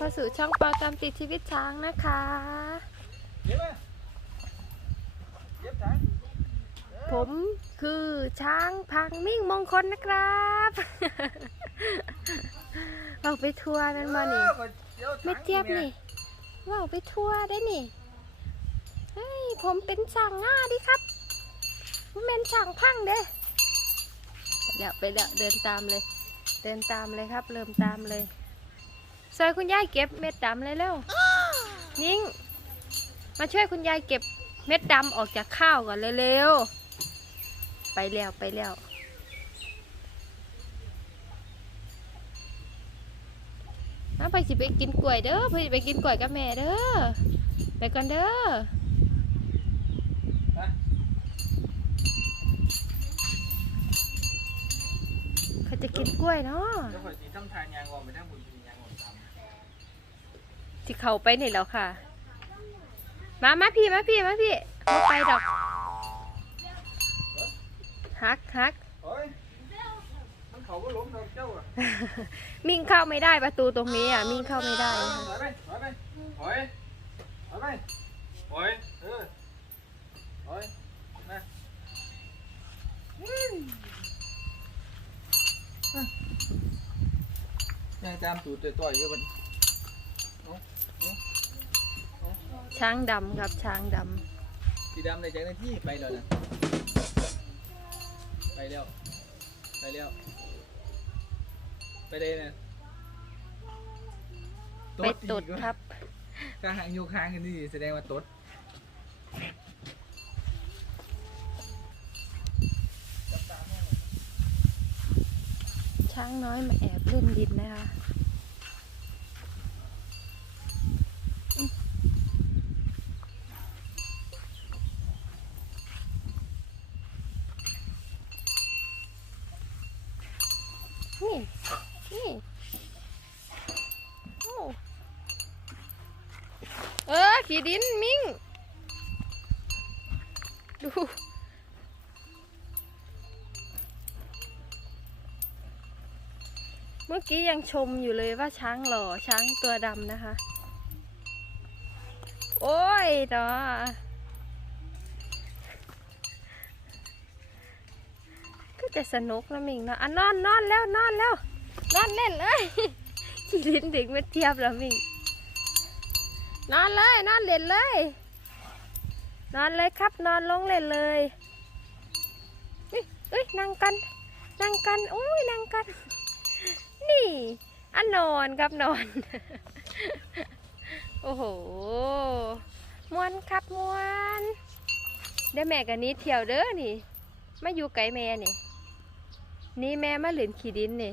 ต้อนรับเข้าสู่ช่องเปาตามติดชีวิตช้างนะคะเย็บไหมเย็บถังผมคือช้างพังมิ่งมงคลนะครับเอาไปทัวร์นั่นมานี่ไม่เจี๊ยบนี่ว่าเอาไปทัวร์ได้นี่เฮ้ยผมเป็นช่างง่าดิครับผมเป็นช่างพังเด้เดี๋ยวไปเดี๋ยวเดินตามเลย เดินตามเลยครับ เริ่มตามเลย ซอยคุณยายเก็บเม็ดดำเลยเร็วนิ่งมาช่วยคุณยายเก็บเม็ดดำออกจากข้าวก่อนเร็วๆ ไปแล้วไปแล้ว มาไปสิไปกินกล้วยเด้อไปสิไปกินกล้วยกับแม่เด้อ ไปก่อนเด้อเขาจะกินกล้วยเนาะ ที่เขาไปนี่แล้วค่ะ มามาพี่มาพี่มาพี่เขาไปดอกฮักฮักโอ้ยมันเขาก็ล้มเราเจ้าอะมิ่งเข้าไม่ได้ประตูตรงนี้อะ มิ่งเข้าไม่ได้ค่ะถอยไปถอยไปถอยถอยไปถอยเออถอยมายังตามตูดเตะต่อยอยู่บัด ช้างดำครับช้างดสีดำในจากในที่ไปแล้วนะไปแล้วไปแล้วไปเลยนะำไปตดครับ กางอยู่ค้างกันนี่แสดงว่าตดช้างน้อยมาแอบเล่นดินนะคะ นี่ นี่โอ้เออขี่ดินมิงดู เมื่อกี้ยังชมอยู่เลยว่าช้างหล่อช้างตัวดำนะคะ โอ้ยเนาะ ก็จะสนุกนะมิงเนาะอะนอนนอนแล้วนอนแล้วนอนเล่นเลยขีลิ้นดึงไม่เทียบแล้วมิงนอนเลยนอนเล่นเลย นอนเลยครับนอนลงเล่นเลยเอ้ยเอ้ยนั่งกันนั่งกันอุ้ยนั่งกัน นี่อันนอนครับนอน โอ้โหมวนครับมวนได้แม่กันนี้เที่ยวเด้อนี่ไมาอยู่ไกลแม่นี่ นี่แม่มาเหลินขี่ดินนี่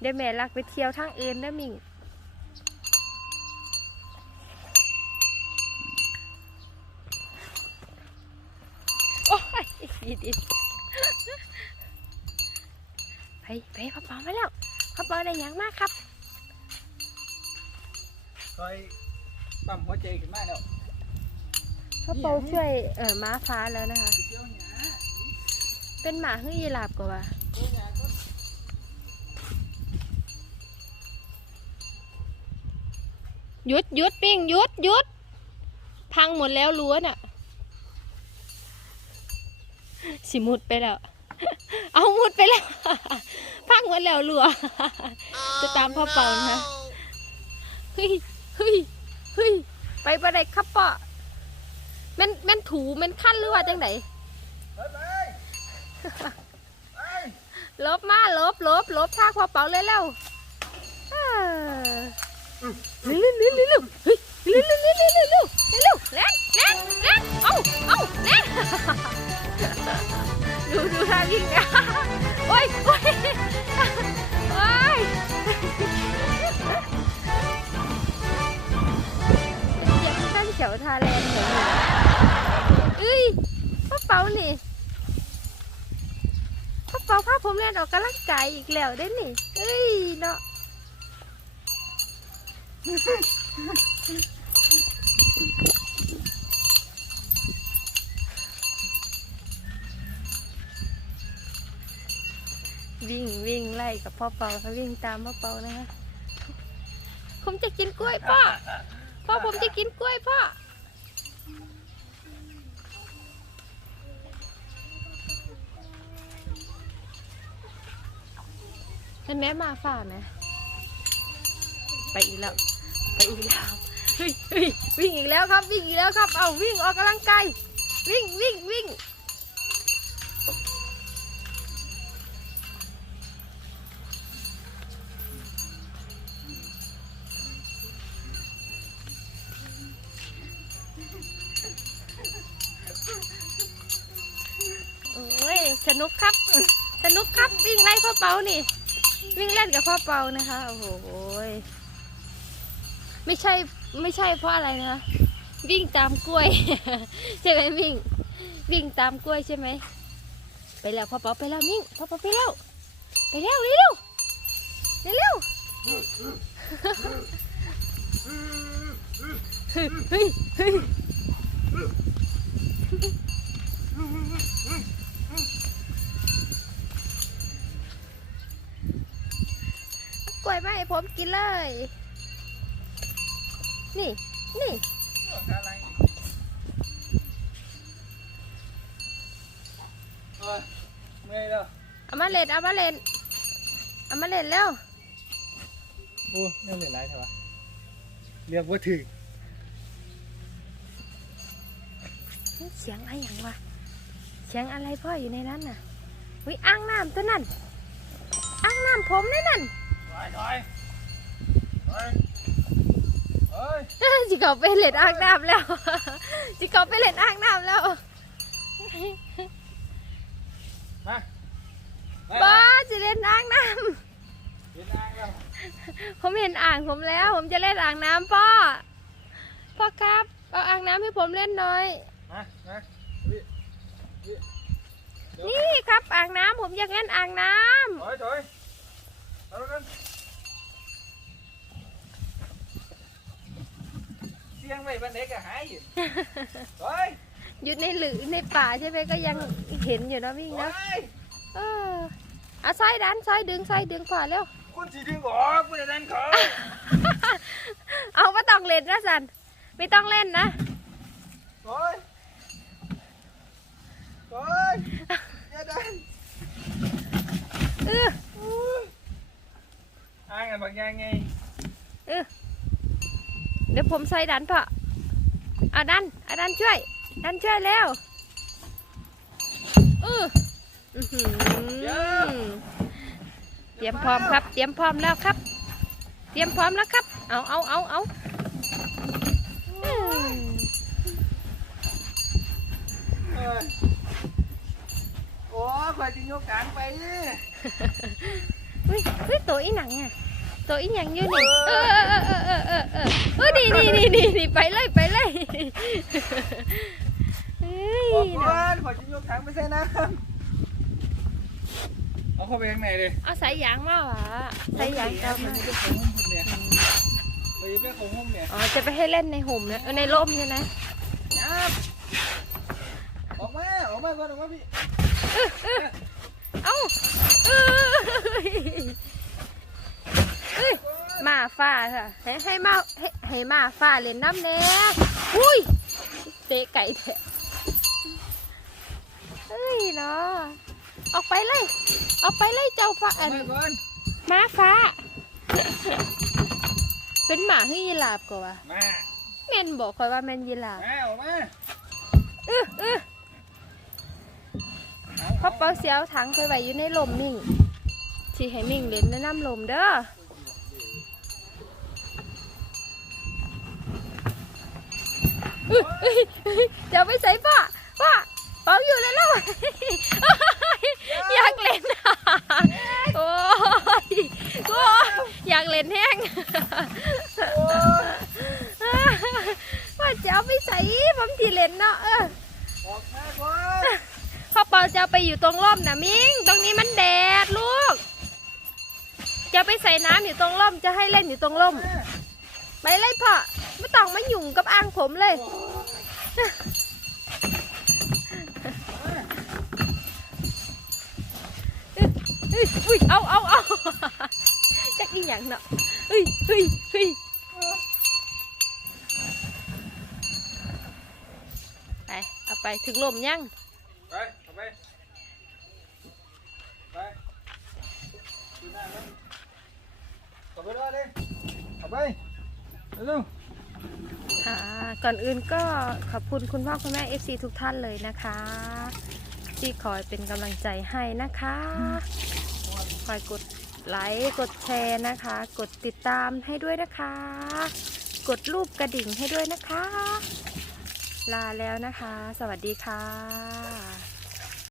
ได้แม่ลักไปเที่ยวทางอื่นเด้อมิงโอ้ยขี่ดินไปไปพ่อเปามาแล้วพ่อเปาได้หยังมากครับคอยปั๊มหัวใจขึ้นมาแล้วพ่อเปาช่วยเออม้าฟ้าแล้วนะคะเที่ยวหยาเป็นหมาฮื้อยีราบกว่าเที่ยว หยาก็หยุดหยุดปิ้งหยุดหยุดพังหมดแล้วรั้วน่ะสิมุดไปแล้ว เอามุดไปแล้ว พังหมดแล้วรั้วจะตามพ่อเปานะคะเฮ้ยเฮ้ยเฮ้ยไปบ่ได้ครับปะแม่นแม่นถูแม่นขั้นหรือว่าจังไดไปไปไป ลบมาลบลบลบทางพ่อเปาเลยแล้วอ่าเร็วเร็วเร็ว พ่อเปาผมเล่นออกกำลังกายอีกแล้วได้นี่เอ้ยเนาะวิ่งวิ่งไล่กับพ่อเปาค่ะวิ่งตามพ่อเปานะคะผมจะกินกล้วยพ่อพ่อผมจะกินกล้วยพ่อ ห็นไหมหมาฝ่าไหมไปอีกแล้ว ไปอีกแล้วเฮ้ยเฮ้ยวิ่งอีกแล้วครับ วิ่งอีกแล้วครับ เอาวิ่งออกกำลังกายวิ่งวิ่งวิ่งโอ้ยสนุกครับ สนุกครับวิ่งไล่พ่อเปานี่ วิ่งเล่นกับพ่อเปานะคะ โอ้โหไม่ใช่ไม่ใช่เพราะอะไรนะวิ่งตามกล้วย ใช่ไหมวิ่ง วิ่งตามกล้วยใช่ไหมไปแล้วพ่อเปาไปแล้วมิ่งพ่อเปาไปแล้วไปแล้วเร็วเร็วเร็วเฮ้ยเฮ้ยเฮ้ยกล้ วยมาให้ผมกินเลย นี่นี่เออเมื่อยแล้วเอามาเล่นเอามาเล่นเอามาเล่นแล้วโอ้ยังเหลือไรใช่ปะเรียกว่าถึงเสียงอะไรอย่างวะเสียงอะไรพ่ออยู่ในนั้นน่ะวิอ่างน้ำตัวนั้นอ่างน้ำผมนั่นนั่น ถอยถอยถอยเฮ้ยจิเขาไปเล่นอ่างน้ำแล้วจิเขาไปเล่นอ่างน้ำแล้วมาบ้าจะเล่นอ่างน้เห็นอ้างแล้วำผมเห็นอ่างผมแล้ว ผมจะเล่นอ่างน้ำพ่อพ่อครับเอาอ่างน้ำให้ผมเล่นหน่อยมามาพี่พี่เดี๋ยวนี่ครับอ่างน้ำผมอยากเล่นอ่างน้ถ อยถอยเอาแล้วกันเสียงไว้บันเด็กอะหายอยู่ำถอยอยู่ในหรือในป่าใช่ไหมก็ยังเห็นอยู่นะวิ่งถอนะยเออเอาซอยดันซอยดึงซอยดึงพอแล้วคุณสีดึงออกคุณจะดันเขาเอาไม่ต้องเล่นนะสันไม่ต้องเล่นนะถอยถอยอย่าดันเอออ้างกันบางอย่างไงเออ เดี๋ยวผมซอยดันพอเอาดันเอาดันช่วย ดันช่วยแล้วเอออื้อหือเตรียมพร้อมครับ เตรียมพร้อมแล้วครับ เตรียมพร้อมแล้วครับ เอาเอาเอาเอาอืมเออโอ้ข่อยจิโยกกลางไปเฮ้ยเฮ้ยตัวอีหนังอะ ตัวอีหยังอยู่นี่เออเออเออเออเออเออเออนี่นี่นี่นี่นี่ไปเลยไปเลยเฮ้โอ้ยก่อนข่อจิโยกกลางไปใส่น้ำเอาเข้าไปข้างในเลยเอาสายยางมาวะสายยางครับมานจะเป็นของหุ้มเนี่ยไปเป็นของหุ้มเนี่ยอ๋อจะไปให้เล่นในห่มนะเออในร่มใช่ไหมยับออกมาออกมาก่อนออกมาพี่เอ้าเอ้ยเอ้ย มาฟ้าค่ะ ให้ให้มาให้ให้มาฟ้าเล่นน้ำแน่อุ้ย เตะไก่แทะเฮ้ยเนาะออกไปเลย ออกไปเลยเจ้าฟ้าอออักนมาก่อนม้าฟ้า เป็นหมาที่ยีราบกว่ามาแม่นบอกคอยว่าแม่นยีราบมาออกมาเออเออพ่อเปาเสียวถังไปไว้อยู่ในลมมิ่งสิให้มิ่งเล่นในน้ำลมเด้อ เอ้ยเอ้ยเอ้ยเดี๋ยวไปใส่พ่อพ่อเปาอยู่แล้วแล้ว อยากเล่นโอ้ยโอ้ยอยากเล่นแห้งโอ้ยว่าจะเอาไปใส่ผมที่เล่นเนาะเออออกมาก่อนพ่อเปาจะเอาไปอยู่ตรงร่มนะมิงตรงนี้มันแดดลูก จะเอาไปใส่น้ำอยู่ตรงร่มจะให้เล่นอยู่ตรงร่มไปเลยพ่อ ไม่ต้องมายุ่งกับอ้างผมเลย อุ้ยเอาเอาเอาจักอีหยังเนาะอุ้ยอุ้ยอุ้ยไปเอาไปถึงลมยัง ไปเอาไปไปขับไปด้วยดิขับไปเร็ ค่ะก่อนอื่นก็ขอบคุณคุณพ่อคุณแม่ FC ทุกท่านเลยนะคะ ที่คอยเป็นกำลังใจให้นะคะ คอยกดไลค์กดแชร์นะคะ กดติดตามให้ด้วยนะคะ กดรูปกระดิ่งให้ด้วยนะคะ ลาแล้วนะคะ สวัสดีค่ะ